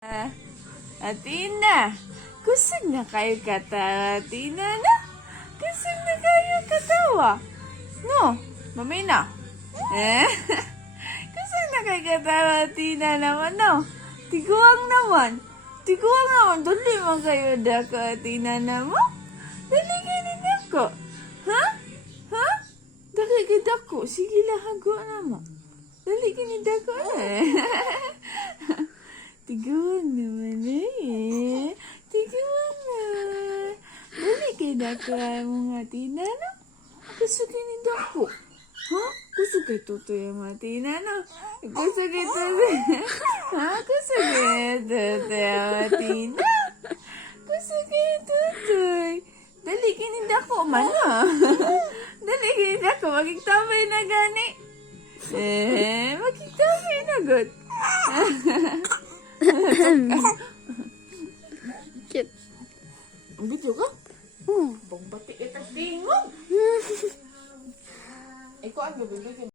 Athena, kusog na kayo katawa, Athena na? Kusog na kayo katawa? No, mamay na. Kusog na kayo katawa, Athena naman, no? Tiguang naman. Dali man kayo dako, Athena naman. Dali kayo ni dako. Ha? Dali kayo dako. Sige lang, hago naman. Dali kayo ni dako Tiguan naman Tiguan na. Dali kayo dako mga Athena, no? Kusog kayo ni dako. Ha? Kusog kayo tutoy mga Athena, no? Kusog kayo tutoy. Ha? Kusog kayo tutoy mga Athena. Kusog kayo tutoy. Dali kayo ni dako man, no? Dali kayo ni dako. Makigtabi na gani. Makigtabi na good. Cute. Ang video ka? Bong batik itag tingog. Ikaw ang bibigyan.